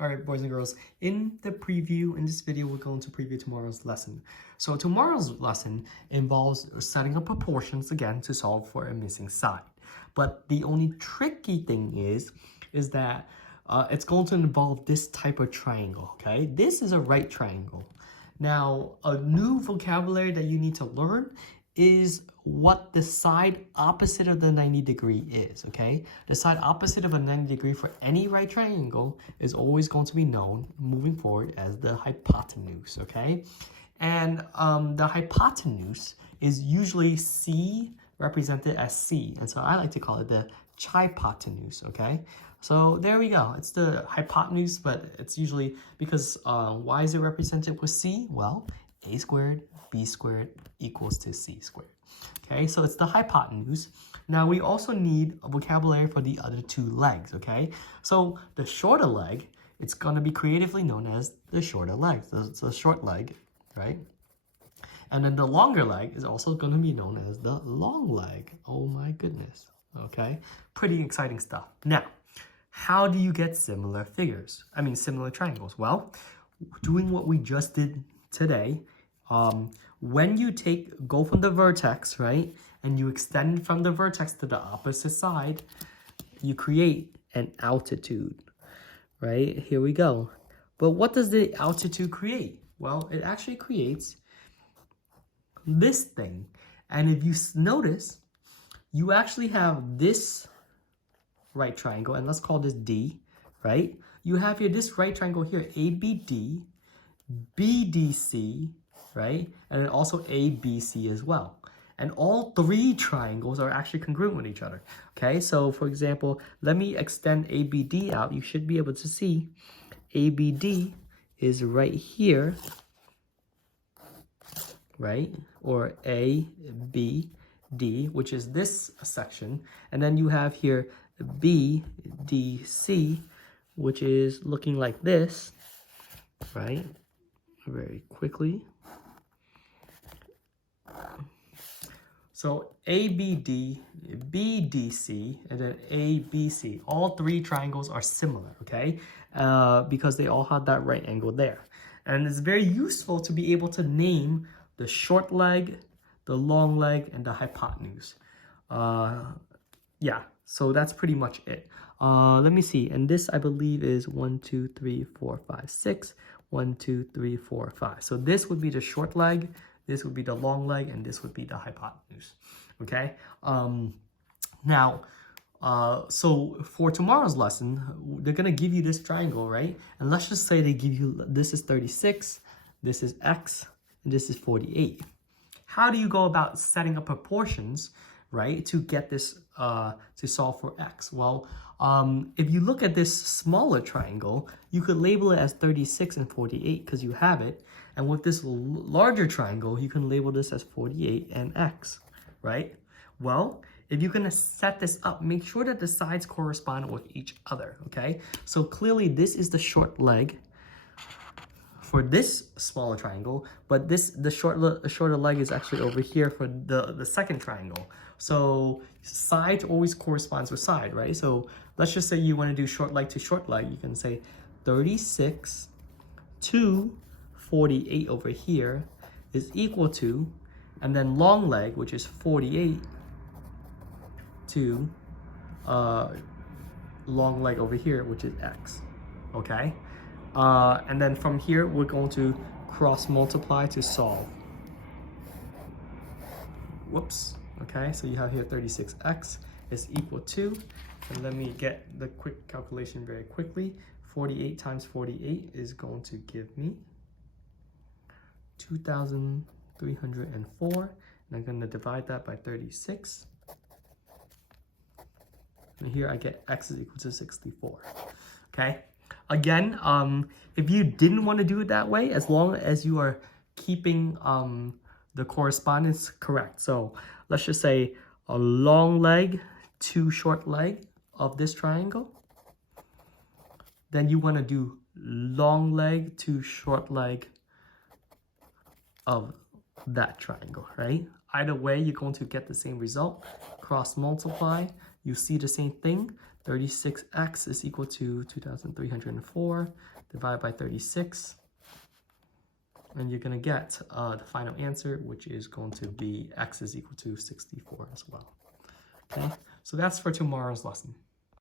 All right, boys and girls, in this video, we're going to preview tomorrow's lesson. So tomorrow's lesson involves setting up proportions again to solve for a missing side. But the only tricky thing is that it's going to involve this type of triangle, okay? This is a right triangle. Now, a new vocabulary that you need to learn is what the side opposite of the 90 degree is, okay? The side opposite of a 90 degree for any right triangle is always going to be known moving forward as the hypotenuse, okay? And the hypotenuse is usually C represented as C, and so I like to call it the hypotenuse, okay? So there we go. It's the hypotenuse, but it's usually because why is it represented with C? Well, a squared, b squared equals to c squared. Okay, so it's the hypotenuse. Now we also need a vocabulary for the other two legs, okay? So the shorter leg, it's gonna be creatively known as the shorter leg. So it's a short leg, right? And then the longer leg is also gonna be known as the long leg. Oh my goodness, okay? Pretty exciting stuff. Now, how do you get similar figures? I mean, similar triangles? Well, doing what we just did today, when you go from the vertex, right, and you extend from the vertex to the opposite side, you create an altitude, right? Here we go. But what does the altitude create? Well, it actually creates this thing. And if you notice, you actually have this right triangle, and let's call this D, right? You have here this right triangle here, ABD, BDC, right? And then also ABC as well. And all three triangles are actually congruent with each other. Okay, so for example, let me extend ABD out. You should be able to see ABD is right here, right? Or ABD, which is this section. And then you have here BDC, which is looking like this, right? Very quickly. So ABD, BDC, and then ABC, all three triangles are similar, okay? Because they all have that right angle there. And it's very useful to be able to name the short leg, the long leg, and the hypotenuse. Yeah, so that's pretty much it. Let me see, and this I believe is 1, 2, 3, 4, 5, 6. 1, 2, 3, 4, 5. So this would be the short leg, this would be the long leg, and this would be the hypotenuse. Okay. Now, so for tomorrow's lesson, they're gonna give you this triangle, right? And let's just say they give you this is 36, this is x, and this is 48. How do you go about setting up proportions, right, to get this to solve for x? Well, if you look at this smaller triangle, you could label it as 36 and 48 because you have it. And with this larger triangle, you can label this as 48 and x, right? Well, if you're going to set this up, make sure that the sides correspond with each other, okay? So clearly this is the short leg for this smaller triangle, but the shorter leg is actually over here for the second triangle. So side always corresponds with side, right? So let's just say you want to do short leg to short leg. You can say 36 to 48 over here is equal to, and then long leg, which is 48 to long leg over here, which is x, okay? And then from here, we're going to cross multiply to solve. Whoops. Okay, so you have here 36x is equal to, and let me get the quick calculation very quickly. 48 times 48 is going to give me 2,304, and I'm going to divide that by 36. And here I get x is equal to 64. Okay, again, if you didn't want to do it that way, as long as you are keeping the correspondence correct. So let's just say a long leg to short leg of this triangle. Then you want to do long leg to short leg of that triangle, right? Either way, you're going to get the same result. Cross multiply, you see the same thing. 36x is equal to 2,304 divided by 36. And you're going to get the final answer, which is going to be x is equal to 64 as well. Okay, so that's for tomorrow's lesson.